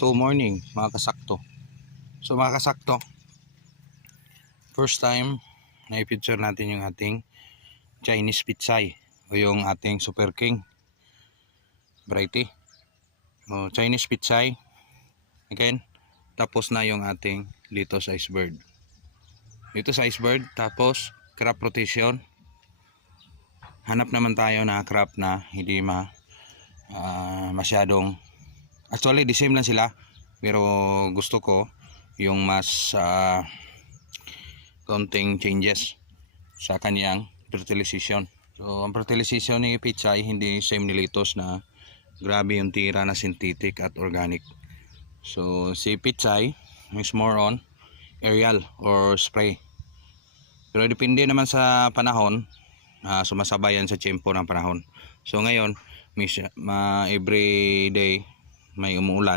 to morning mga kasakto. So mga kasakto, first time na i-picture natin yung ating Chinese pitsay o yung ating Super King variety. Chinese pitsay again, tapos na yung ating Litos Icebird. Litos Icebird, tapos crop rotation. Hanap naman tayo na crop na hindi masyadong, actually the same lang sila, pero gusto ko yung mas konting changes sa kanyang fertilization. So ang fertilization ni pitsay hindi same ni Litos na grabe yung tira na synthetic at organic. So si pitsay is more on aerial or spray, pero depende naman sa panahon, sumasabayan sa tempo ng panahon. So ngayon every day may umuulan,